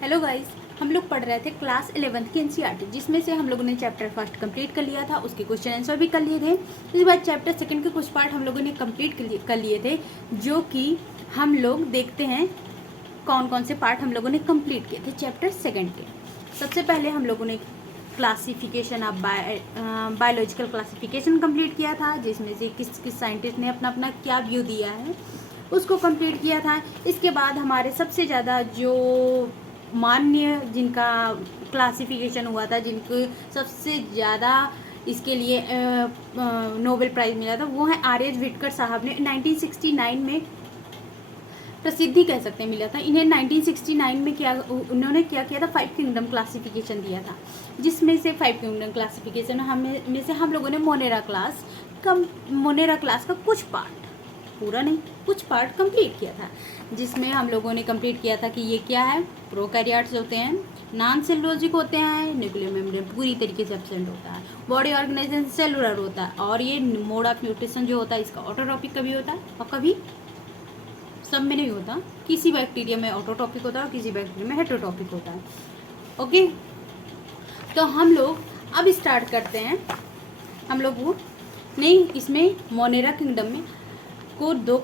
Hello guys, हम लोग पढ़ रहे थे क्लास 11th की एनसीईआरटी, जिसमें से हम लोगों ने चैप्टर फर्स्ट कंप्लीट कर लिया था, उसके क्वेश्चन आंसर भी कर लिए थे। उसके बाद चैप्टर सेकंड के कुछ पार्ट हम लोगों ने कंप्लीट कर लिए थे, जो कि हम लोग देखते हैं कौन कौन से पार्ट हम लोगों ने कंप्लीट किए थे चैप्टर सेकंड के। सबसे पहले हम लोगों ने classification of biological classification complete किया था, जिसमें से किस किस साइंटिस्ट ने अपना अपना क्या व्यू दिया है उसको कंप्लीट किया था। इसके बाद हमारे सबसे ज़्यादा जो मान्य जिनका क्लासिफिकेशन हुआ था, जिनको सबसे ज़्यादा इसके लिए नोबेल प्राइज़ मिला था, वो है आर एच विटकर साहब ने 1969 में प्रसिद्धि कह सकते हैं मिला था इन्हें। 1969 में उन्होंने क्या किया था, 5 किंगडम क्लासिफिकेशन दिया था, जिसमें से 5 किंगडम क्लासिफिकेशन में से हम लोगों ने मोनेरा क्लास का कुछ पार्ट, पूरा नहीं कुछ पार्ट कंप्लीट किया था, जिसमें हम लोगों ने कंप्लीट किया था कि ये क्या है, प्रोकैरियोट्स होते हैं, नॉन सेलुलोजिक होते हैं, न्यूक्लियर मेम्ब्रेन पूरी तरीके से एब्सेंट होता है, बॉडी ऑर्गेनाइजेशन सेलुलर होता है, और ये मोड ऑफ न्यूट्रिशन जो होता है इसका ऑटोट्रॉपिक कभी होता है और कभी सब में नहीं होता। किसी बैक्टीरिया में ऑटोट्रॉपिक होता है और किसी बैक्टीरिया में हेटेरोट्रॉपिक होता है। ओके, तो हम लोग अब स्टार्ट करते हैं। हम लोग वो नहीं, इसमें मोनेरा किंगडम में को दो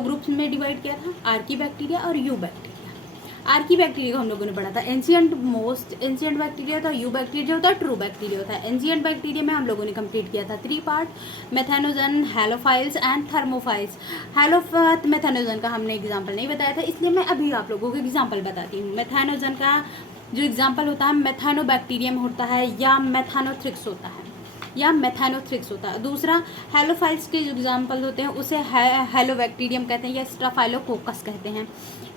ग्रुप्स में डिवाइड किया था, आर्की बैक्टीरिया और यू बैक्टीरिया। आर्की बैक्टीरिया को हम लोगों ने पढ़ा था एंशियंट बैक्टीरिया होता है, यू बैक्टीरिया होता है, ट्रू बैक्टीरिया होता है। एंशियंट बैक्टीरिया में हम लोगों ने कंप्लीट किया था 3 पार्ट, मेथानोजन, हैलोफाइल्स एंड थर्मोफाइल्स। मेथानोजन का हमने एग्जाम्पल नहीं बताया था, इसलिए मैं अभी आप लोगों को एग्जाम्पल बताती हूँ। मेथानोजन का जो एग्जाम्पल होता है मेथानोबैक्टीरियम होता है या मेथानोथ्रिक्स होता है दूसरा हेलोफाइल्स के जो एग्जाम्पल होते हैं उसे हेलोबैक्टीरियम कहते हैं या स्टाफाइलोकोकस कहते हैं।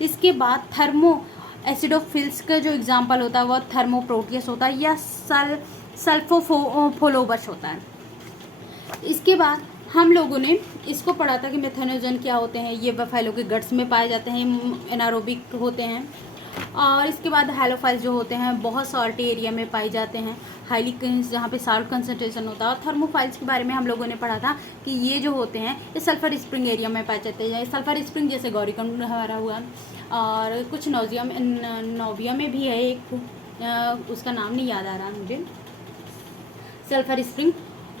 इसके बाद थर्मो एसिडोफिल्स का जो एग्जाम्पल होता है वह थर्मोप्रोटियस होता है या सल्फोफोलोबस होता है। इसके बाद हम लोगों ने इसको पढ़ा था कि मेथानोजन क्या होते हैं, ये बफेलो के गट्स में पाए जाते हैं, एनारोबिक होते हैं। और इसके बाद हेलोफाइल्स जो होते हैं बहुत सॉल्टी एरिया में पाए जाते हैं, हाईली जहाँ पे साल्ट कंसनट्रेशन होता है। और थर्मोफाइल्स के बारे में हम लोगों ने पढ़ा था कि ये जो होते हैं ये सल्फर स्प्रिंग एरिया में पाए जाते हैं। सल्फर स्प्रिंग जैसे गौरीकुंड हमारा हुआ, और कुछ नोविया में भी है एक, उसका नाम नहीं याद आ रहा मुझे, सल्फर स्प्रिंग,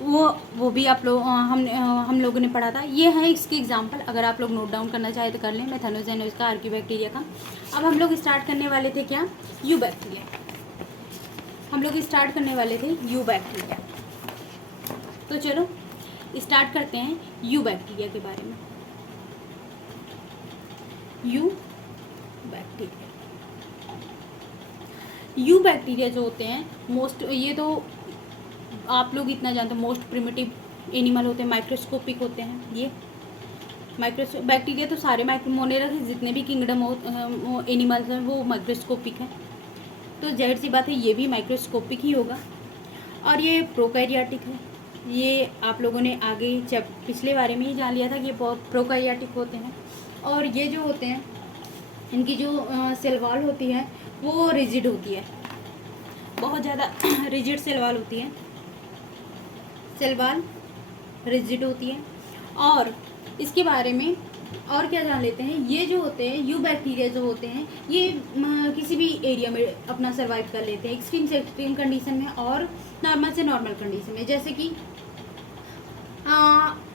वो भी आप लोग हम लोगों ने पढ़ा था। ये है इसके एग्जाम्पल, अगर आप लोग नोट डाउन करना चाहे तो कर लें, मेथानोजन इसका, आर्की बैक्टीरिया का। अब हम लोग स्टार्ट करने वाले थे क्या, यू बैक्टीरिया। हम लोग स्टार्ट करने वाले थे यू बैक्टीरिया, तो चलो स्टार्ट करते हैं यू बैक्टीरिया के बारे में। यू बैक्टीरिया जो होते हैं मोस्ट, ये तो आप लोग इतना जानते हैं, मोस्ट प्रिमिटिव एनिमल होते हैं, माइक्रोस्कोपिक होते हैं। ये बैक्टीरिया तो सारे मोनेरा के जितने भी किंगडम एनिमल्स हैं वो माइक्रोस्कोपिक हैं, तो जाहिर सी बात है ये भी माइक्रोस्कोपिक ही होगा। और ये प्रोकैरियोटिक है, ये आप लोगों ने आगे पिछले बारे में ही जान लिया था कि ये प्रोकैरियोटिक होते हैं। और ये जो होते हैं इनकी जो सेल वॉल होती है वो रिजिड होती है, बहुत ज़्यादा रिजिड सेल वॉल होती है, सेल वॉल रिजिड होती है। और इसके बारे में और क्या जान लेते हैं, ये जो होते हैं यू बैक्टीरिया जो होते हैं ये किसी भी एरिया में अपना सर्वाइव कर लेते हैं, एक्सट्रीम से एक्सट्रीम कंडीशन में और नॉर्मल से नॉर्मल कंडीशन में। जैसे कि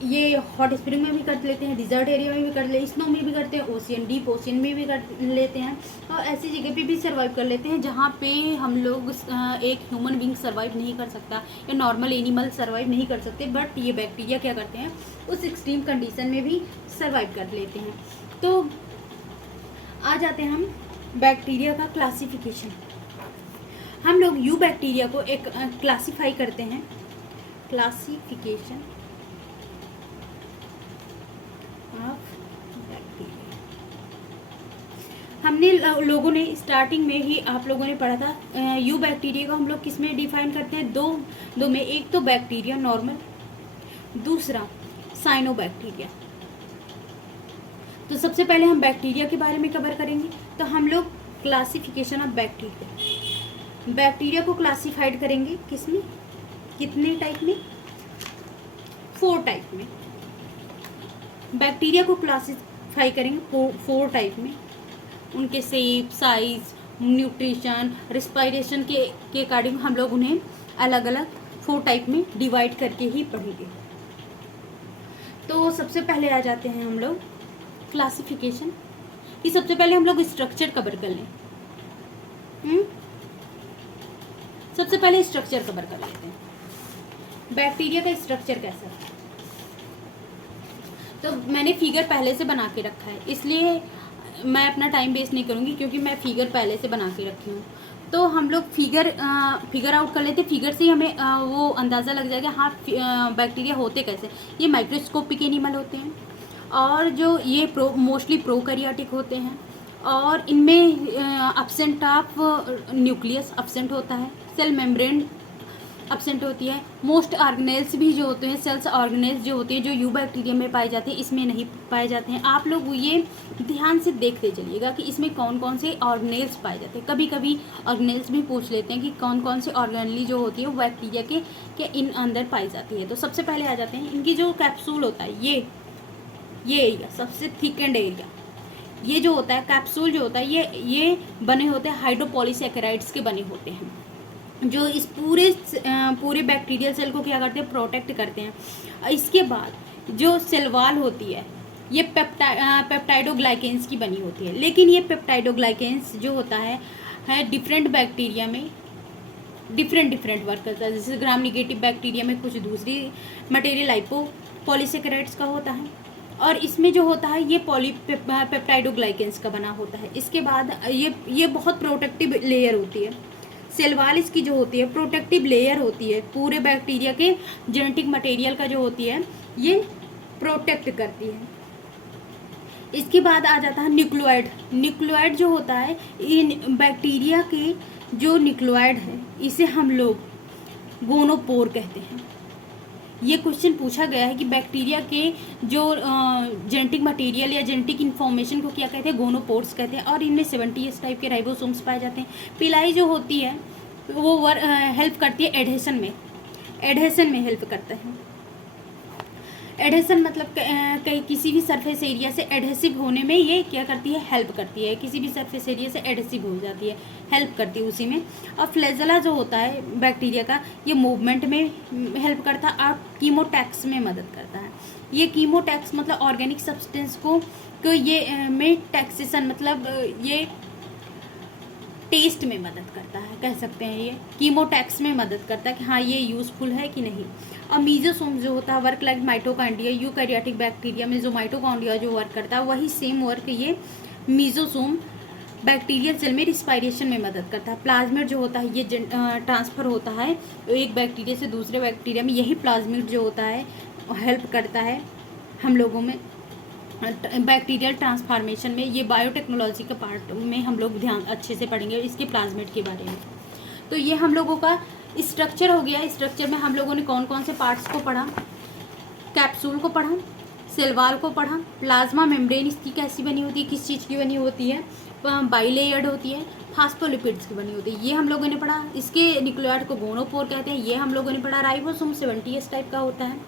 ये हॉट स्प्रिंग में भी कर लेते हैं, डिजर्ट एरिया में भी कर लेते हैं, स्नो में भी करते हैं, ओशियन डीप ओशियन में भी कर लेते हैं, और ऐसी जगह पे भी सर्वाइव कर लेते हैं जहाँ पे हम लोग एक ह्यूमन बींग सर्वाइव नहीं कर सकता या नॉर्मल एनिमल सर्वाइव नहीं कर सकते, बट ये बैक्टीरिया क्या करते हैं उस एक्सट्रीम कंडीशन में भी सर्वाइव कर लेते हैं। तो आ जाते हैं हम बैक्टीरिया का क्लासिफिकेशन। हम लोग यू बैक्टीरिया को एक क्लासीफाई करते हैं, क्लासिफिकेशन ऑफ बैक्टीरिया। हमने लोगों ने स्टार्टिंग में ही आप लोगों ने पढ़ा था यू बैक्टीरिया को हम लोग किस में डिफाइन करते हैं, दो में, एक तो बैक्टीरिया नॉर्मल, दूसरा साइनोबैक्टीरिया। तो सबसे पहले हम बैक्टीरिया के बारे में कवर करेंगे। तो हम लोग क्लासिफिकेशन ऑफ बैक्टीरिया को क्लासिफाइड करेंगे किस में, कितने टाइप में, 4 टाइप में। बैक्टीरिया को क्लासिफाई करेंगे 4 टाइप में, उनके शेप, साइज, न्यूट्रिशन, रिस्पायरेशन के अकॉर्डिंग हम लोग उन्हें अलग अलग 4 टाइप में डिवाइड करके ही पढ़ेंगे। तो सबसे पहले आ जाते हैं हम लोग क्लासिफिकेशन कि सबसे पहले हम लोग स्ट्रक्चर कवर कर लें। सबसे पहले स्ट्रक्चर कवर कर लेते हैं। बैक्टीरिया का स्ट्रक्चर कैसा है, तो मैंने फिगर पहले से बना के रखा है, इसलिए मैं अपना टाइम वेस्ट नहीं करूँगी क्योंकि मैं फिगर पहले से बना के रखी हूँ। तो हम लोग फिगर आउट कर लेते। फिगर से हमें वो अंदाज़ा लग जाएगा हाँ बैक्टीरिया होते कैसे। ये माइक्रोस्कोपिक एनिमल होते हैं और जो ये मोस्टली प्रोकैरियोटिक होते हैं और इनमें एब्सेंट ऑफ न्यूक्लियस एब्सेंट होता है, सेल मेम्ब्रेन एब्सेंट होती है। मोस्ट ऑर्गेनेल्स भी जो होते हैं, सेल्स ऑर्गेनेल्स जो होते हैं जो यू बैक्टीरिया में पाए जाते हैं, इसमें नहीं पाए जाते हैं। आप लोग ये ध्यान से देखते चलिएगा कि इसमें कौन कौन से ऑर्गेनेल्स पाए जाते हैं। कभी कभी ऑर्गेनेल्स भी पूछ लेते हैं कि कौन कौन से ऑर्गेनेली जो होती है वो बैक्टीरिया के इन अंदर पाई जाती है। तो सबसे पहले आ जाते हैं इनकी जो कैप्सूल होता है, ये एरिया सबसे थिकेंड एरिया, ये जो होता है कैप्सूल जो होता है ये बने होते हैं हाइड्रोपॉलीसैकेराइड्स के बने होते हैं जो इस पूरे बैक्टीरियल सेल को क्या करते हैं, प्रोटेक्ट करते हैं। इसके बाद जो सेल वॉल होती है ये पेप्टाइडोग्लाइकेंस की बनी होती है, लेकिन ये पेप्टाइडोग्लाइकेंस जो होता है डिफरेंट बैक्टीरिया में डिफरेंट वर्क करता है। जैसे ग्राम निगेटिव बैक्टीरिया में कुछ दूसरी मटेरियल हाइपोपॉलीसैकेराइड्स का होता है और इसमें जो होता है ये पेप्टाइडोग्लाइकेंस का बना होता है। इसके बाद ये बहुत प्रोटेक्टिव लेयर होती है। सेल वॉल इसकी जो होती है प्रोटेक्टिव लेयर होती है, पूरे बैक्टीरिया के जेनेटिक मटेरियल का जो होती है ये प्रोटेक्ट करती है। इसके बाद आ जाता है न्यूक्लियोइड जो होता है, इन बैक्टीरिया के जो न्यूक्लियोइड है इसे हम लोग गोनोपोर कहते हैं। ये क्वेश्चन पूछा गया है कि बैक्टीरिया के जो जेनेटिक मटेरियल या जेनेटिक इन्फॉर्मेशन को क्या कहते हैं, गोनोपोर्स कहते हैं और इनमें 70 टाइप के राइबोसोम्स पाए जाते हैं। पिलाई जो होती है वो हेल्प करती है एडहेशन में हेल्प करता है। एडहेशन मतलब किसी भी सरफेस एरिया से एडहेसिव होने में ये क्या करती है, हेल्प करती है। किसी भी सरफेस एरिया से एडहेसिव हो जाती है, हेल्प करती है उसी में। और फ्लैजेला जो होता है बैक्टीरिया का ये मूवमेंट में हेल्प करता है और कीमोटैक्स में मदद करता है। ये कीमोटैक्स मतलब ऑर्गेनिक सब्सटेंस को ये में टैक्सेशन मतलब ये टेस्ट में मदद करता है, कह सकते हैं। ये कीमोटैक्स में मदद करता है कि हाँ ये यूज़फुल है कि नहीं। और मीजोसोम जो होता है work like mitochondria. Eukaryotic bacteria में जो माइटोकॉन्ड्रिया जो वर्क करता है वही सेम वर्क ये मीजोसोम बैक्टीरियल सेल में रिस्पायरेशन में मदद करता है। प्लाज्मिड जो होता है ये ट्रांसफ़र होता है एक बैक्टीरिया से दूसरे बैक्टीरिया में, यही प्लाज्मिड जो होता है हेल्प करता है हम लोगों में बैक्टीरियल ट्रांसफॉर्मेशन में। ये बायोटेक्नोलॉजी का पार्ट में हम लोग ध्यान अच्छे से पढ़ेंगे इसके प्लाज्मिड के बारे में। तो ये हम लोगों का स्ट्रक्चर हो गया। स्ट्रक्चर में हम लोगों ने कौन कौन से पार्ट्स को पढ़ा, कैप्सूल को पढ़ा, सेल वॉल को पढ़ा, प्लाज्मा मेम्ब्रेन इसकी कैसी बनी होती है, किस चीज़ की बनी होती है, बाइलेयर्ड होती है, फास्फोलिपिड्स की बनी होती है, ये हम लोगों ने पढ़ा। इसके न्यूक्लियोइड को गोनोपोर कहते हैं, ये हम लोगों ने पढ़ा। राइबोसोम 70 टाइप का होता है,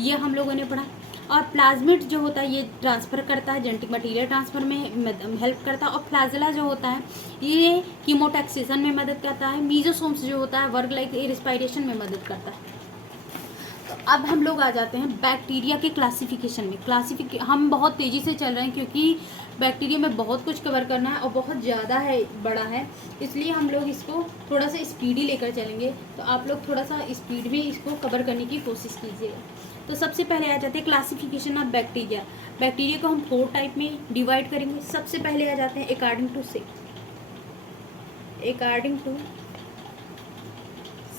ये हम लोगों ने पढ़ा। और प्लाज्मिड जो होता है ये ट्रांसफ़र करता है, जेनेटिक मटेरियल ट्रांसफ़र में हेल्प करता है। और फ्लैजेला जो होता है ये कीमोटैक्सेशन में मदद करता है। मीजोसोम्स जो होता है वर्क लाइक रिस्पायरेशन में मदद करता है। तो अब हम लोग आ जाते हैं बैक्टीरिया के क्लासिफिकेशन में। हम बहुत तेज़ी से चल रहे हैं क्योंकि बैक्टीरिया में बहुत कुछ कवर करना है और बहुत ज़्यादा है, बड़ा है, इसलिए हम लोग इसको थोड़ा सा स्पीडी लेकर चलेंगे। तो आप लोग थोड़ा सा स्पीड में इसको कवर करने की कोशिश कीजिएगा। तो सबसे पहले आ जाते हैं क्लासिफिकेशन ऑफ बैक्टीरिया। बैक्टीरिया को हम 4 टाइप में डिवाइड करेंगे। सबसे पहले आ जाते हैं according to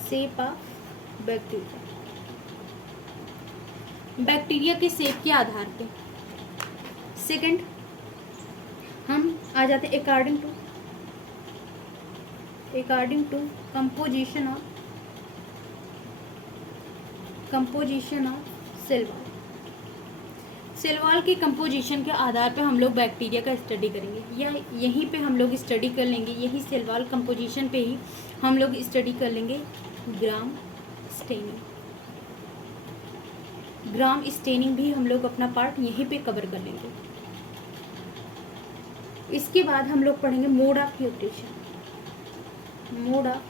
shape of bacteria. Bacteria के शेप के आधार पे। सेकंड हम आ जाते हैं according to composition of cell wall. Cell wall की कंपोजिशन के आधार पे हम लोग बैक्टीरिया का स्टडी करेंगे, या यहीं पे हम लोग स्टडी कर लेंगे, यही सेल वॉल कंपोजिशन पे ही हम लोग स्टडी कर लेंगे ग्राम स्टेनिंग भी हम लोग अपना पार्ट यहीं पे कवर कर लेंगे। इसके बाद हम लोग पढ़ेंगे mode of nutrition. Mode of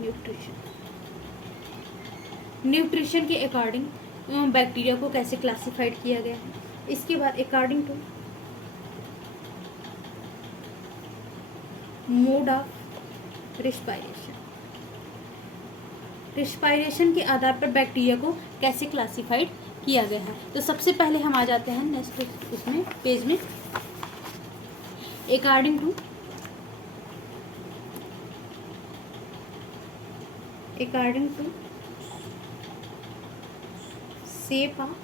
nutrition, nutrition के अकॉर्डिंग बैक्टीरिया को कैसे क्लासिफाइड किया गया है। इसके बाद according to mode of respiration, respiration के आधार पर बैक्टीरिया को कैसे क्लासिफाइड किया गया है। तो सबसे पहले हम आ जाते हैं नेक्स्ट उसमें पेज में, according to shape of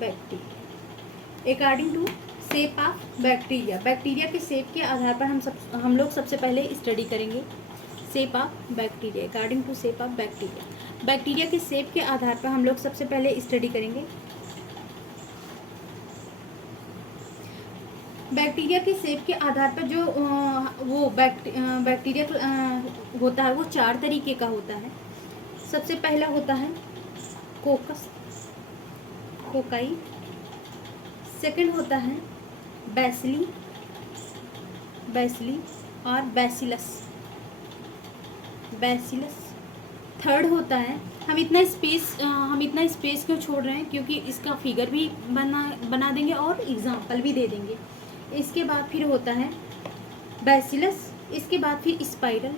bacteria, according to shape of bacteria, bacteria के शेप के आधार पर हम लोग सबसे पहले स्टडी करेंगे shape of bacteria. According to shape of bacteria, bacteria के शेप के आधार पर हम लोग सबसे पहले स्टडी करेंगे बैक्टीरिया के शेप के आधार पर जो वो बैक्टीरिया होता है वो 4 तरीके का होता है। सबसे पहला होता है कोकस, कोकाई, सेकंड होता है बैसिली, बैसिली और बैसिलस, बैसिलस। थर्ड होता है, हम इतना स्पेस क्यों छोड़ रहे हैं, क्योंकि इसका फिगर भी बना देंगे और एग्जाम्पल भी दे देंगे। इसके बाद फिर होता है बैसिलस, इसके बाद फिर स्पाइरल,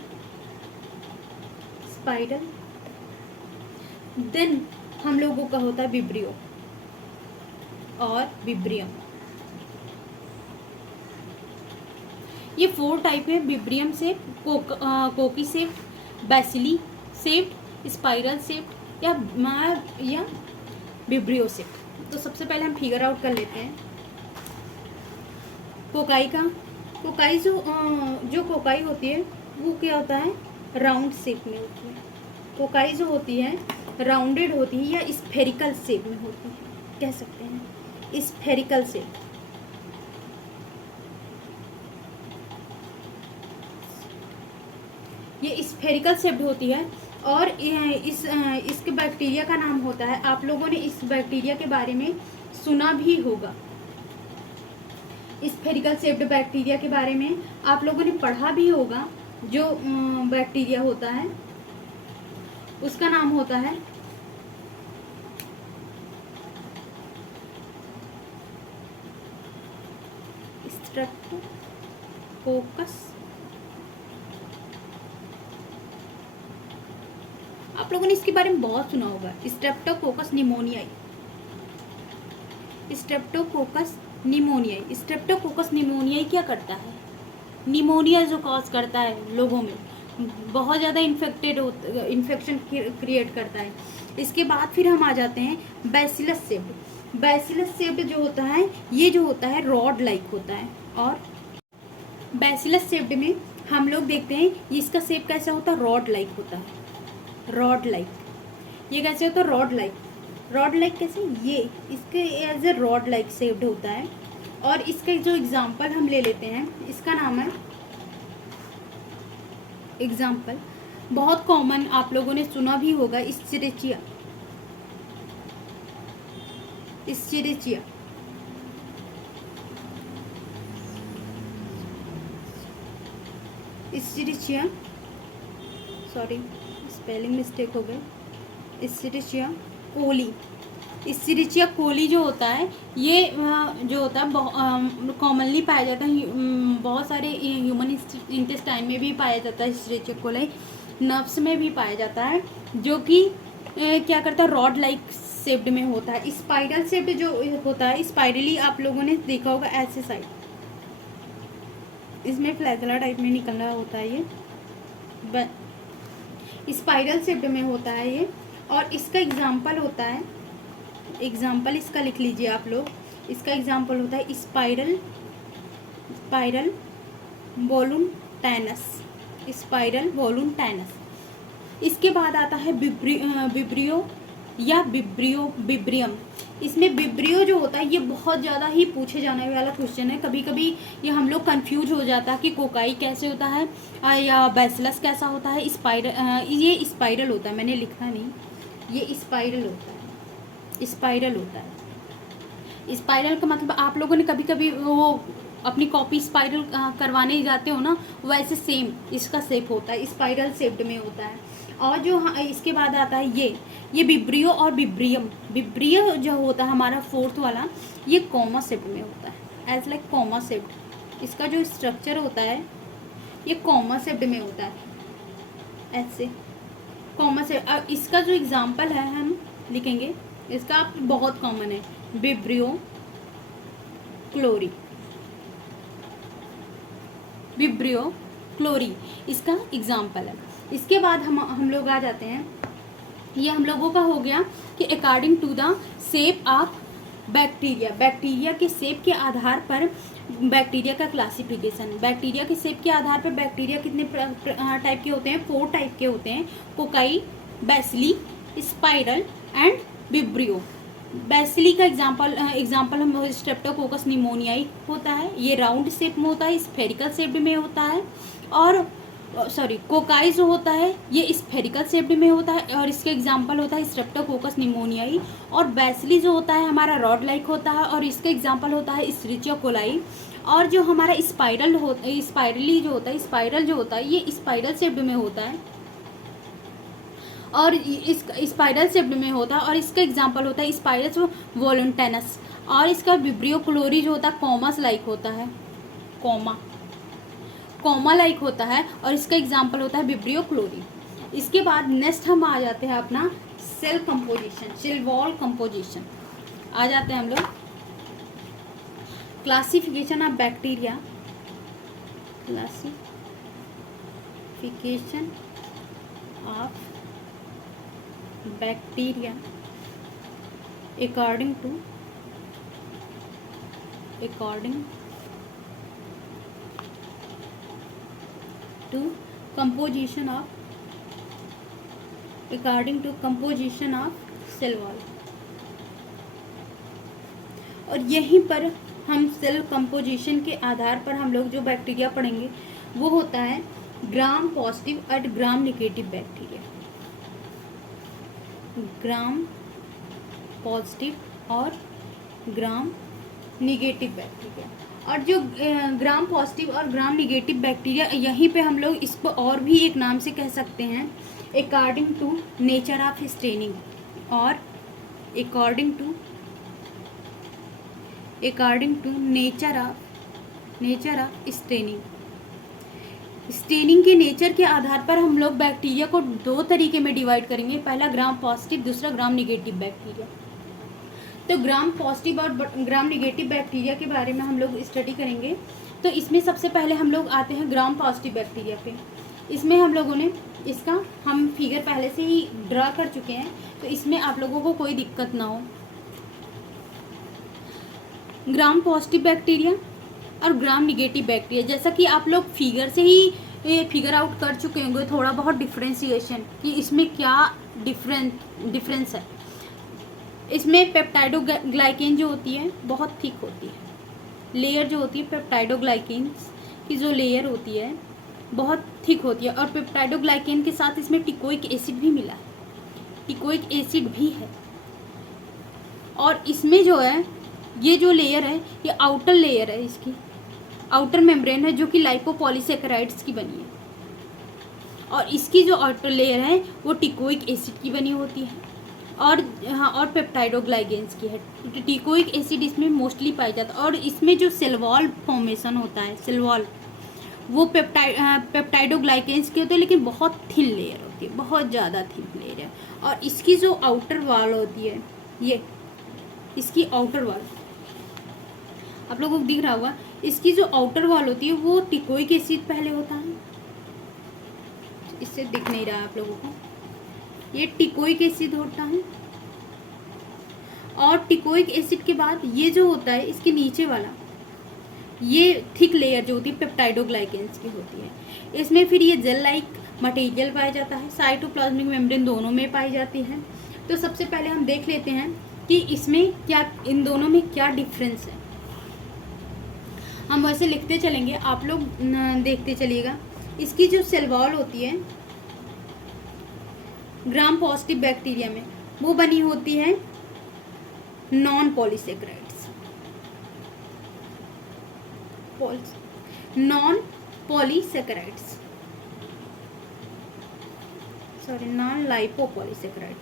देन हम लोगों का होता है विब्रियो और विब्रियम। ये 4 टाइप है, विब्रियम शेप, कोकी shape, bacilli shape, spiral shape या विब्रियो शेप। तो सबसे पहले हम फिगर आउट कर लेते हैं कोकाई का। कोकाई जो कोकाई होती है वो क्या होता है, राउंड शेप में होती है। कोकाई जो होती है राउंडेड होती है या स्फेरिकल शेप में होती है, कह सकते हैं स्फेरिकल शेप। ये स्फेरिकल शेप होती है और इसके बैक्टीरिया का नाम होता है, आप लोगों ने इस बैक्टीरिया के बारे में सुना भी होगा, स्फेरिकल शेप्ड बैक्टीरिया के बारे में आप लोगों ने पढ़ा भी होगा। जो बैक्टीरिया होता है उसका नाम होता है स्ट्रेप्टोकोकस। आप लोगों ने इसके बारे में बहुत सुना होगा, स्ट्रेप्टोकोकस निमोनियाई, स्ट्रेप्टोकोकस निमोनियाई। स्ट्रेप्टोकोकस निमोनियाई क्या करता है, निमोनिया जो कॉज करता है लोगों में, बहुत ज़्यादा इन्फेक्शन क्रिएट करता है। इसके बाद फिर हम आ जाते हैं बैसिलस शेप्ड। बैसिलस शेप्ड जो होता है ये जो होता है रॉड लाइक होता है, और बैसिलस शेप्ड में हम लोग देखते हैं इसका शेप कैसा होता है, रॉड लाइक होता है, रॉड लाइक। ये कैसे होता है, रॉड लाइक। रॉड लाइक कैसे, ये इसके as a rod like shaped होता है। और इसका जो एग्जाम्पल हम ले लेते हैं, इसका नाम है एग्जाम्पल, बहुत कॉमन आप लोगों ने सुना भी होगा, इस्चेरिचिया। इस्चेरिचिया इस्चेरिचिया, सॉरी स्पेलिंग मिस्टेक हो गई, इस्चेरिचिया कोली। इस्चेरिचिया कोली जो होता है ये जो होता है कॉमनली पाया जाता है, बहुत सारे ह्यूमन इंटेस्टाइन में भी पाया जाता है। इस्चेरिचिया कोली नर्व्स में भी पाया जाता है, जो कि क्या करता है, रॉड लाइक शेप्ड में होता है। स्पाइरल शेप्ड जो होता है, स्पाइरली आप लोगों ने देखा होगा ऐसे साइड, इसमें फ्लैगेला टाइप में निकलना होता है ये, स्पाइरल शेप्ड में होता है ये। और इसका एग्जाम्पल होता है, एग्जाम्पल इसका लिख लीजिए आप लोग, इसका एग्जाम्पल होता है स्पाइरल वोलुंटैनस, स्पाइरल वोलुंटैनस। इसके बाद आता है विब्रियो या विब्रियम। इसमें विब्रियो जो होता है ये बहुत ज़्यादा ही पूछे जाने वाला क्वेश्चन है। कभी कभी ये हम लोग कंफ्यूज हो जाता है कि कोकाई कैसे होता है या बैसिलस कैसा होता है। ये स्पाइरल होता है, मैंने लिखा नहीं, ये स्पाइरल होता है, स्पाइरल होता है। स्पाइरल का मतलब आप लोगों ने कभी कभी वो अपनी कॉपी स्पाइरल करवाने जाते हो ना, वैसे सेम इसका शेप होता है, स्पाइरल शेप्ड में होता है। और जो इसके बाद आता है ये विब्रियो और विब्रियम। विब्रियो जो होता है हमारा फोर्थ वाला, ये कॉमा शेप में होता है, एज लाइक कॉमा शेप्ड। इसका जो स्ट्रक्चर होता है ये कॉमा शेप्ड में होता है, ऐसे कॉमा शेप। इसका जो एग्जाम्पल है हम लिखेंगे, इसका बहुत कॉमन है, विब्रियो क्लोरी, विब्रियो क्लोरी इसका एग्जाम्पल है। इसके बाद हम लोग आ जाते हैं, ये हम लोगों का हो गया कि according to the shape of bacteria, bacteria के शेप के आधार पर बैक्टीरिया का क्लासिफिकेशन। बैक्टीरिया के शेप के आधार पर बैक्टीरिया कितने टाइप के होते हैं, 4 टाइप के होते हैं, cocci, bacilli, spiral and vibrio. Bacilli का एग्जाम्पल हम स्ट्रेप्टोकोकस निमोनियाई होता है, ये राउंड शेप में होता है, स्फेरिकल शेप में होता है। और कोकाई जो होता है ये स्फेरिकल शेप में होता है और इसके एग्जाम्पल होता है स्ट्रेप्टोकोकस निमोनियाई। और बैसिली जो होता है हमारा रॉड लाइक होता है और इसका एग्जाम्पल होता है इस्चरिचिया कोलाई। और जो हमारा स्पाइरल जो होता है, स्पाइरल जो होता है ये स्पाइरल शेप में होता है और इस स्पाइरल शेप में होता है और इसका एग्जाम्पल होता है स्पाइरस वोलुंटेनस। और इसका विब्रियो क्लोरी जो होता है कॉमस लाइक होता है, कॉमा लाइक होता है और इसका एग्जाम्पल होता है विब्रियो क्लोरी। इसके बाद नेक्स्ट हम आ जाते हैं अपना cell composition, cell wall composition आ जाते हैं हम लोग। Classification of bacteria, classification of bacteria according to composition of cell wall। और यहीं पर हम सेल कंपोजिशन के आधार पर हम लोग जो बैक्टीरिया पढ़ेंगे वो होता है ग्राम पॉजिटिव और ग्राम निगेटिव बैक्टीरिया, ग्राम पॉजिटिव और ग्राम निगेटिव बैक्टीरिया। और जो ग्राम पॉजिटिव और ग्राम निगेटिव बैक्टीरिया, यहीं पे हम लोग इसको और भी एक नाम से कह सकते हैं according to nature of staining और according to nature of staining. Staining के नेचर के आधार पर हम लोग बैक्टीरिया को 2 तरीके में डिवाइड करेंगे, पहला ग्राम पॉजिटिव, दूसरा ग्राम निगेटिव बैक्टीरिया। तो ग्राम पॉजिटिव और ग्राम निगेटिव बैक्टीरिया के बारे में हम लोग स्टडी करेंगे। तो इसमें सबसे पहले हम लोग आते हैं ग्राम पॉजिटिव बैक्टीरिया पे। इसमें हम लोगों ने इसका हम फिगर पहले से ही ड्रा कर चुके हैं, तो इसमें आप लोगों को कोई दिक्कत ना हो। ग्राम पॉजिटिव बैक्टीरिया और ग्राम निगेटिव बैक्टीरिया, जैसा कि आप लोग फिगर से ही फिगर आउट कर चुके होंगे थोड़ा बहुत डिफ्रेंशिएशन कि इसमें क्या डिफरेंस है। इसमें पेप्टाइडोग्लाइकेन जो होती है बहुत थिक होती है, लेयर जो होती है पेप्टाइडोग्लाइकेन की जो लेयर होती है बहुत थिक होती है। और पेप्टाइडोग्लाइकेन के साथ इसमें टिकोइक एसिड भी मिला है, टिकोइक एसिड भी है। और इसमें जो है ये जो लेयर है ये आउटर लेयर है, इसकी आउटर मेम्ब्रेन है जो कि लाइपोपॉलीसेकेराइड्स की बनी है। और इसकी जो आउटर लेयर है वो टिकोइक एसिड की बनी होती है और पेप्टाइडोग्लाइकेन्स की है। टिकोइक एसिड इसमें मोस्टली पाया जाता है। और इसमें जो सेल वॉल फॉर्मेशन होता है, सेल वॉल वो पेप्टाइडोग्लाइकेन्स की होती है, लेकिन बहुत थिन लेयर होती है, बहुत ज़्यादा थिन लेयर है। और इसकी जो आउटर वॉल होती है, ये इसकी आउटर वॉल आप लोगों को दिख रहा होगा, इसकी जो आउटर वॉल होती है वो टिकोइक एसिड पहले होता है, इससे दिख नहीं रहा आप लोगों को, ये टिकोइक एसिड होता है। और टिकोइक एसिड के बाद ये जो होता है इसके नीचे वाला ये थिक लेयर जो होती है पेप्टाइडोग्लाइकेन्स की होती है। इसमें फिर ये जेल लाइक मटेरियल पाया जाता है, साइटोप्लाज्मिक मेम्ब्रेन दोनों में पाई जाती है। तो सबसे पहले हम देख लेते हैं कि इसमें क्या, इन दोनों में क्या डिफरेंस है। हम वैसे लिखते चलेंगे, आप लोग देखते चलिएगा। इसकी जो सेल वॉल होती है ग्राम पॉजिटिव बैक्टीरिया में वो बनी होती है non polysaccharides, non polysaccharides, sorry non lipopolysaccharide.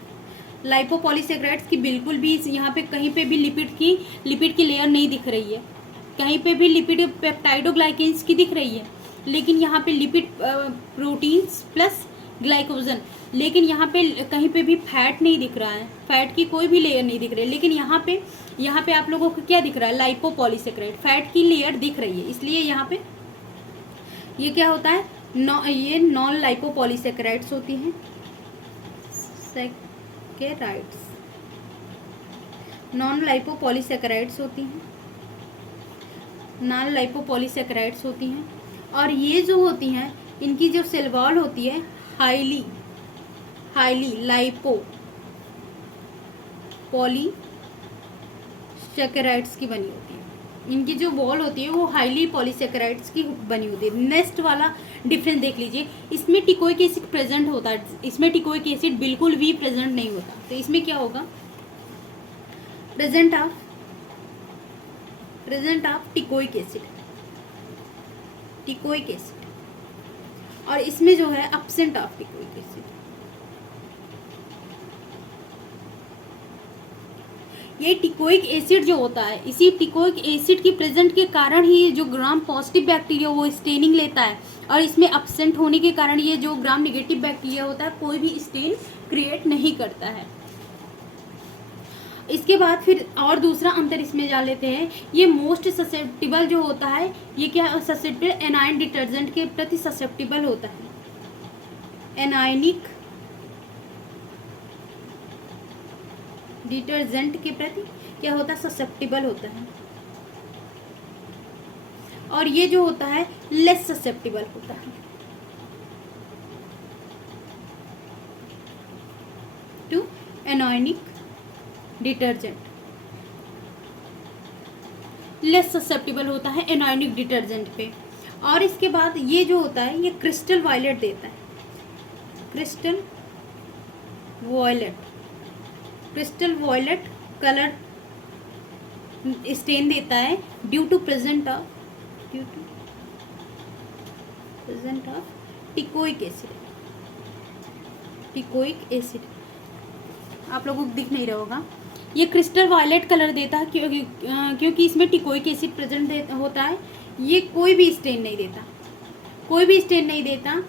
Lipopolysaccharides की बिल्कुल भी यहाँ पे कहीं पे भी लिपिड की लेयर नहीं दिख रही है, कहीं पे भी लिपिड पेप्टाइडोग्लाइकेन्स की दिख रही है, लेकिन यहाँ पे लिपिड प्रोटीन्स प्लस ग्लाइकोजन, लेकिन यहाँ पे कहीं पे भी फैट नहीं दिख रहा है, फैट की कोई भी लेयर नहीं दिख रही है। लेकिन यहाँ पे आप लोगों को क्या दिख रहा है, लाइपोपॉलीसेकेराइड, फैट की लेयर दिख रही है, इसलिए यहाँ पे ये क्या होता है, ये नॉन लाइपोपॉलीसेकेराइड्स होती हैं, सेकेराइड्स नॉन लाइपोपॉलीसेकेराइड्स होती हैं, नॉन लाइपोपॉलीसेकेराइड्स होती हैं। और ये जो होती हैं, इनकी जो सेल वॉल होती है हाईली लाइपोपॉलीसेकेराइड्स की बनी होती है, इनकी जो वॉल होती है वो हाईली पॉलीसेकेराइड्स की बनी होती है। नेक्स्ट वाला डिफरेंस देख लीजिए, इसमें टिकोइक एसिड प्रेजेंट होता है, इसमें टिकोइक एसिड बिल्कुल भी प्रेजेंट नहीं होता, तो इसमें क्या होगा, प्रेजेंट ऑफ टिकोइक एसिड, और इसमें जो है एब्सेंट ऑफ टिकोइक एसिड। ये टिकोइक एसिड जो होता है, इसी टिकोइक एसिड की प्रेजेंट के कारण ही जो ग्राम पॉजिटिव बैक्टीरिया वो स्टेनिंग लेता है, और इसमें एब्सेंट होने के कारण ये जो ग्राम नेगेटिव बैक्टीरिया होता है कोई भी स्टेन क्रिएट नहीं करता है। इसके बाद फिर और दूसरा अंतर इसमें जान लेते हैं, ये मोस्ट ससेप्टिबल जो होता है, ये क्या ससेप्टिबल, एनायन डिटर्जेंट के प्रति ससेप्टिबल होता है, एनायनिक डिटर्जेंट के प्रति क्या होता है, ससेप्टिबल होता है। और ये जो होता है लेस ससेप्टिबल होता है to anionic detergent, less susceptible होता है एनायनिक डिटर्जेंट पे। और इसके बाद ये जो होता है ये क्रिस्टल वायलेट देता है, क्रिस्टल वॉयलेट कलर स्टेन देता है due to present of teichoic acid. आप लोगों को दिख नहीं रहा होगा, ये क्रिस्टल वायलेट कलर देता है क्योंकि इसमें टिकोइक एसिड प्रेजेंट होता है। ये कोई भी स्टेन नहीं देता,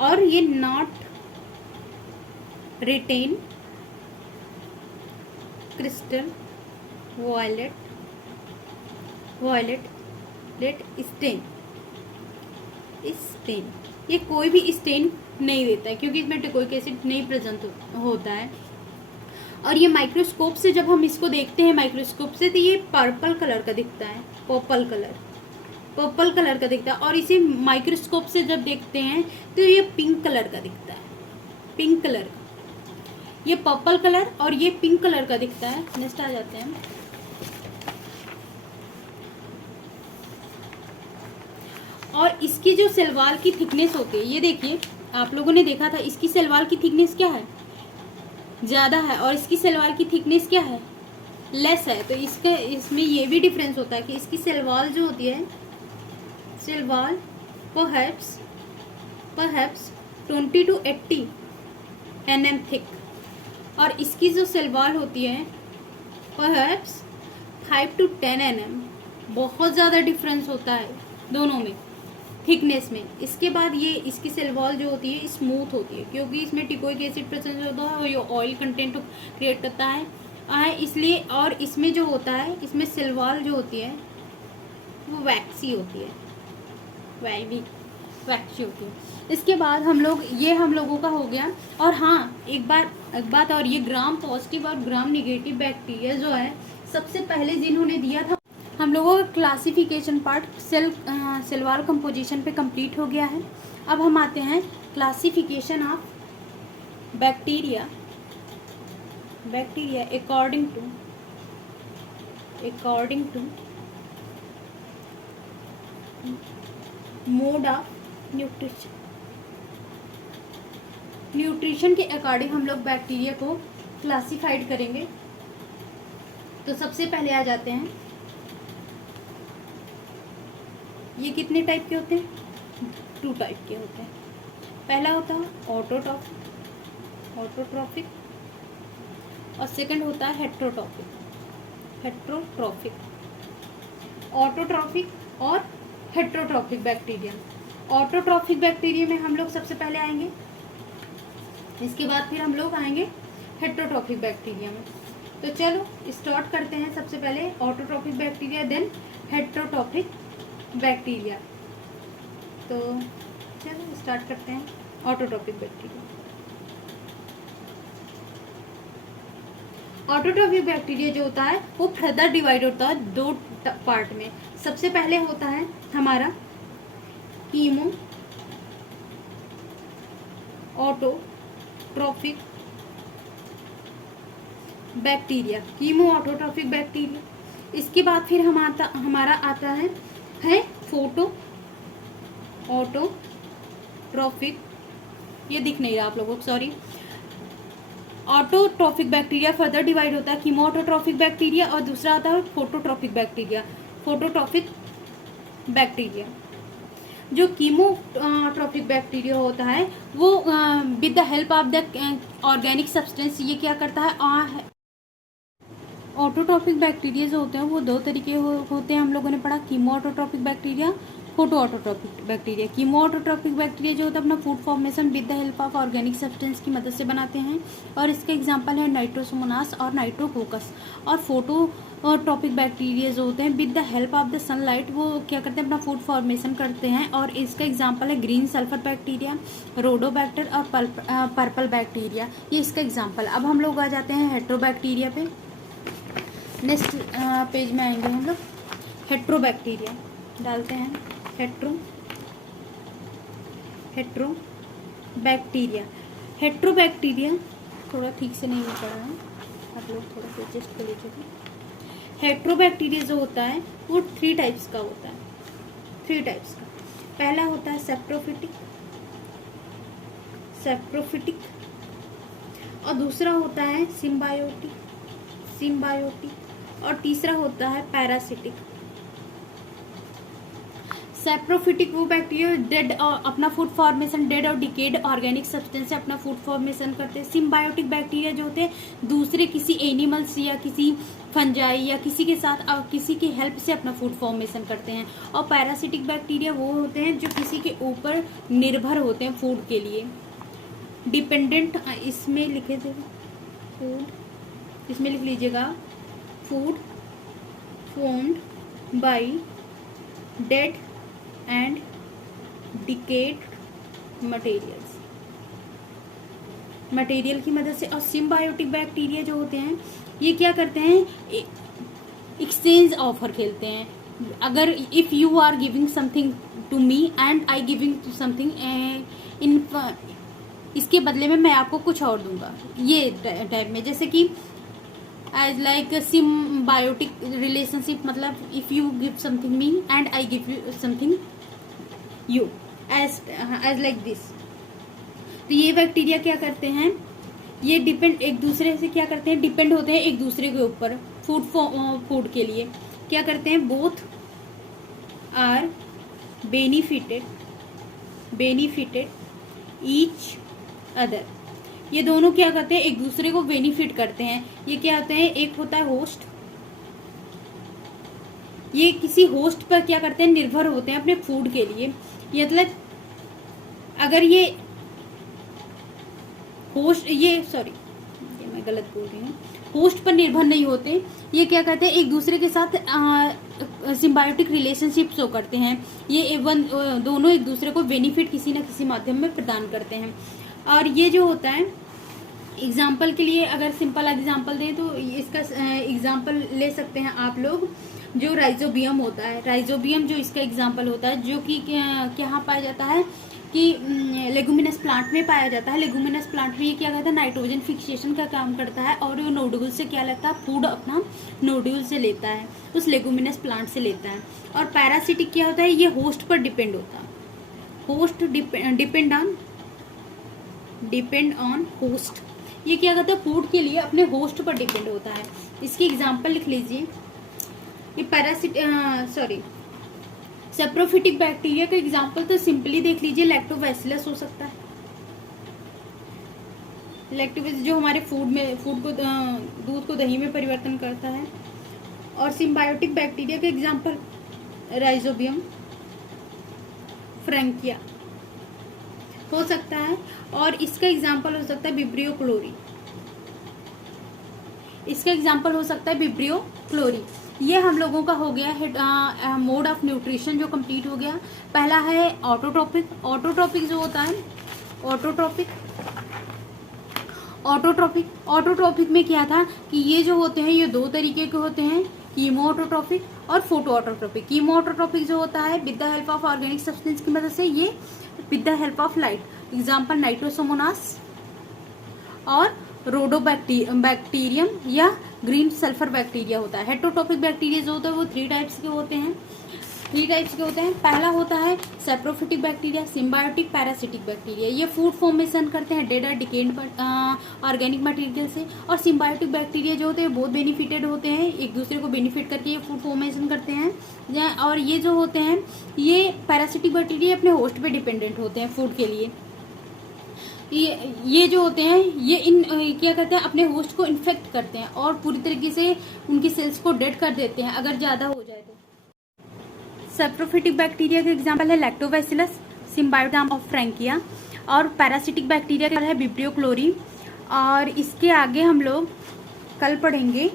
और ये not retain crystal violet stain, ये कोई भी स्टेन नहीं देता है क्योंकि इसमें टिकोइक एसिड नहीं प्रेजेंट होता है। और ये माइक्रोस्कोप से जब हम इसको देखते हैं माइक्रोस्कोप से, तो ये पर्पल कलर का दिखता है, पर्पल कलर का दिखता है। और इसे माइक्रोस्कोप से जब देखते हैं तो ये पिंक कलर का दिखता है, पिंक कलर, ये पर्पल कलर और ये पिंक कलर का दिखता है। नेक्स्ट आ जाते हैं, और इसकी जो सेल वॉल की थिकनेस होती है, ये देखिए आप लोगों ने देखा था, इसकी सेल वॉल की थिकनेस क्या है, ज़्यादा है, और इसकी सेल वॉल की थिकनेस क्या है, लेस है। तो इसमें ये भी डिफरेंस होता है कि इसकी सेल वॉल जो होती है, cell wall perhaps 20 to 80 nm thick, और इसकी जो सेल वॉल होती है परहैप्स 5 to 10 nm। बहुत ज़्यादा डिफरेंस होता है दोनों में थिकनेस में। इसके बाद ये इसकी सेल वॉल जो होती है स्मूथ होती है क्योंकि इसमें टिकोइक एसिड प्रेजेंट होता है और ये ऑयल कंटेंट क्रिएट करता है इसलिए। और इसमें जो होता है, इसमें सेल वॉल जो होती है वो वैक्सी होती है, वैक्सी होती है। इसके बाद हम लोगों का हो गया। और हाँ, एक बात और, ये ग्राम पॉजिटिव और ग्राम निगेटिव बैक्टीरिया जो है सबसे पहले जिन्होंने दिया था, हम लोगों का classification part cell wall composition पे कंप्लीट हो गया है। अब हम आते हैं classification of bacteria according to mode of nutrition के अकॉर्डिंग हम लोग बैक्टीरिया को क्लासिफाइड करेंगे। तो सबसे पहले आ जाते हैं ये कितने टाइप के होते हैं? 2 टाइप के होते हैं। पहला होता है ऑटोट्रॉफिक और सेकंड होता है हेट्रोट्रॉफिक। ऑटोट्रॉफिक और हेट्रोट्रॉफिक बैक्टीरिया। ऑटोट्रॉफिक बैक्टीरिया में हम लोग सबसे पहले आएंगे, इसके बाद फिर हम लोग आएंगे हेट्रोट्रॉफिक बैक्टीरिया में। तो चलो स्टार्ट करते हैं। सबसे पहले autotrophic bacteria, then heterotrophic bacteria. तो चलो स्टार्ट करते हैं ऑटोट्रॉफिक बैक्टीरिया। ऑटोट्रॉफिक बैक्टीरिया जो होता है वो फर्दर डिवाइड होता है 2 पार्ट में। सबसे पहले होता है हमारा chemo autotrophic bacteria, chemo autotrophic bacteria. इसके बाद फिर हमारा आता है फोटो ऑटोट्रॉफिक, ये दिख नहीं रहा आप लोगों को, sorry. Autotrophic bacteria further divide होता है कीमो ऑटोट्रॉफिक बैक्टीरिया, और दूसरा आता है फोटोट्रॉफिक बैक्टीरिया। फोटोट्रॉफिक बैक्टीरिया जो कीमोट्रॉफिक बैक्टीरिया होता है वो with the help of the organic substance ये क्या करता है। ऑटोट्रॉफिक बैक्टीरिया जो होते हैं वो 2 तरीके होते हैं, हम लोगों ने पढ़ा, chemo autotrophic bacteria, photo autotrophic bacteria. Chemo autotrophic bacteria जो होता है अपना food formation with the help of organic substance की मदद से बनाते हैं, और इसके एग्जांपल है नाइट्रोसोमोनास और नाइट्रोकोकस। और फोटोट्रॉफिक बैक्टीरिया जो होते हैं with the help of the sunlight वो क्या करते हैं, अपना फूड फॉर्मेशन करते हैं, और इसका एग्जाम्पल है ग्रीन सल्फर बैक्टीरिया, रोडोबैक्टर और पर्पल बैक्टीरिया, ये इसका एग्जाम्पल। अब हम लोग आ जाते हैं हेट्रोबैक्टीरिया पे। नेक्स्ट पेज में आएंगे हम लोग हेट्रोबैक्टीरिया, डालते हैं हेट्रोबैक्टीरिया। हेट्रोबैक्टीरिया थोड़ा ठीक से नहीं पढ़ा है, आप लोग थोड़ा सा एडजस्ट कर लीजिएगा। हेट्रोबैक्टीरिया जो होता है वो 3 टाइप्स का होता है, 3 टाइप्स का। पहला होता है सेप्रोफिटिक, और दूसरा होता है सिम्बायोटिक, और तीसरा होता है पैरासिटिक। सेप्रोफिटिक वो बैक्टीरिया डेड अपना फूड फॉर्मेशन डेड और डिकेड ऑर्गेनिक सब्सटेंस से अपना फूड फॉर्मेशन करते हैं। सिम्बायोटिक बैक्टीरिया जो होते हैं दूसरे किसी एनिमल्स या किसी फंजाई या किसी के साथ किसी की हेल्प से अपना फूड फॉर्मेशन करते हैं। और पैरासिटिक बैक्टीरिया वो होते हैं जो किसी के ऊपर निर्भर होते हैं फूड के लिए। डिपेंडेंट, इसमें लिखे थे फूड, इसमें लिख लीजिएगा food formed by dead and decade material की मदद से। और सिम्बायोटिक बैक्टीरिया जो होते हैं ये क्या करते हैं, एक्सचेंज ऑफर खेलते हैं। अगर if you are giving something to me and I giving something in, इसके बदले में मैं आपको कुछ और दूंगा, ये टाइप में। जैसे कि एज लाइक सिम्बायोटिक रिलेशनशिप, मतलब if you give something me and I give you something you, as like this. तो ये बैक्टीरिया क्या करते हैं, ये डिपेंड एक दूसरे से क्या करते हैं, डिपेंड होते हैं एक दूसरे के ऊपर फूड के लिए। क्या करते हैं, both are benefited each other. ये दोनों क्या करते हैं, एक दूसरे को बेनिफिट करते हैं। ये क्या होते हैं, एक होता है होस्ट, ये किसी होस्ट पर क्या करते हैं, निर्भर होते हैं अपने फूड के लिए। ये मतलब अगर ये होस्ट, ये मैं गलत बोल रही हूँ, होस्ट पर निर्भर नहीं होते। ये क्या करते हैं, एक दूसरे के साथ सिम्बायोटिक रिलेशनशिप शो करते हैं। ये दोनों एक दूसरे को बेनिफिट किसी न किसी माध्यम में प्रदान करते हैं। और ये जो होता है, एग्जाम्पल के लिए अगर सिंपल एग्जाम्पल दें तो इसका एग्जाम्पल ले सकते हैं आप लोग, जो राइजोबियम होता है। राइजोबियम जो इसका एग्जाम्पल होता है, जो कि क्या पाया जाता है कि लेगुमिनस प्लांट में पाया जाता है। लेगुमिनस प्लांट में ये क्या करता है, नाइट्रोजन फिक्सेशन का काम करता है, और वो नोड्यूल से क्या लेता है, फूड अपना नोड्यूल से लेता है, उस लेगुमिनस प्लांट से लेता है। और पैरासिटिक क्या होता है, ये होस्ट पर डिपेंड होता है, होस्ट डिपेंड ऑन होस्ट। ये क्या करता है, फूड के लिए अपने होस्ट पर डिपेंड होता है। इसकी एग्जाम्पल लिख लीजिए, ये सेप्रोफिटिक बैक्टीरिया का एग्जाम्पल तो सिंपली देख लीजिए, लैक्टोबैसिलस हो सकता है। लैक्टोबैसिलस जो हमारे फूड को दूध को दही में परिवर्तन करता है। और सिम्बायोटिक बैक्टीरिया का एग्जाम्पल राइजोबियम, फ्रैंकिया हो सकता है। और इसका एग्जाम्पल हो सकता है विब्रियो क्लोरी, इसका एग्जाम्पल हो सकता है विब्रियो क्लोरी। ये हम लोगों का हो गया मोड ऑफ न्यूट्रिशन जो कंप्लीट हो गया। पहला है ऑटोट्रोपिक। ऑटोट्रोपिक जो होता है, ऑटोट्रोपिक में क्या था कि ये जो होते हैं ये दो तरीके के होते हैं, कीमो ऑटोट्रोपिक और फोटो ऑटोट्रोपिक। कीमो ऑटोट्रोपिक जो होता है with the help of organic substance की मदद से, ये with the help of light, example Nitrosomonas और रोडोबैक्टीरियम या ग्रीन सल्फर बैक्टीरिया होता है। हेटरोट्रोपिक बैक्टीरिया जो होता है वो थ्री टाइप्स के होते हैं। पहला होता है saprophytic bacteria, symbiotic, parasitic bacteria. ये फूड फॉर्मेशन करते हैं डेड और डिकेड ऑर्गेनिक मटेरियल से। और सिम्बायोटिक बैक्टीरिया जो होते हैं बहुत बेनिफिटेड होते हैं, एक दूसरे को बेनिफिट करके ये फूड फॉर्मेशन करते हैं। और ये जो होते हैं ये पैरासिटिक बैक्टीरिया अपने होस्ट पे डिपेंडेंट होते हैं फूड के लिए। ये जो होते हैं ये क्या करते हैं, अपने होस्ट को इन्फेक्ट करते हैं और पूरी तरीके से उनकी सेल्स को डेड कर देते हैं अगर ज़्यादा हो जाए तो। सेप्रोफिटिक बैक्टीरिया का एग्जांपल है लैक्टोबैसिलस, सिम्बायोटाम ऑफ फ्रैंकिया। और पैरासिटिक बैक्टीरिया का है विब्रियो क्लोरी। और इसके आगे हम लोग कल पढ़ेंगे,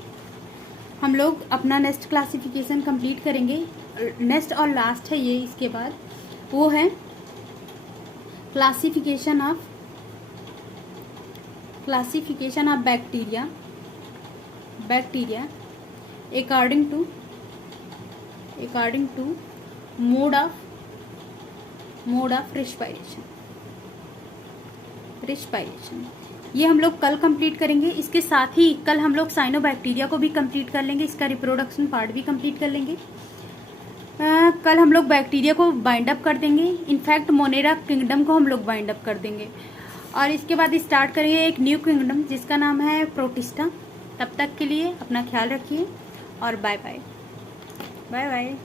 हम लोग अपना नेक्स्ट क्लासिफिकेशन कंप्लीट करेंगे। नेक्स्ट और लास्ट है ये, इसके बाद वो है classification of bacteria according to mode of respiration। ये हम लोग कल कंप्लीट करेंगे। इसके साथ ही कल हम लोग साइनोबैक्टीरिया को भी कंप्लीट कर लेंगे, इसका रिप्रोडक्शन पार्ट भी कंप्लीट कर लेंगे। कल हम लोग बैक्टीरिया को बाइंड अप कर देंगे, इनफैक्ट मोनेरा किंगडम को हम लोग बाइंड अप कर देंगे। और इसके बाद स्टार्ट करेंगे एक न्यू किंगडम जिसका नाम है प्रोटिस्टा। तब तक के लिए अपना ख्याल रखिए और बाय बाय।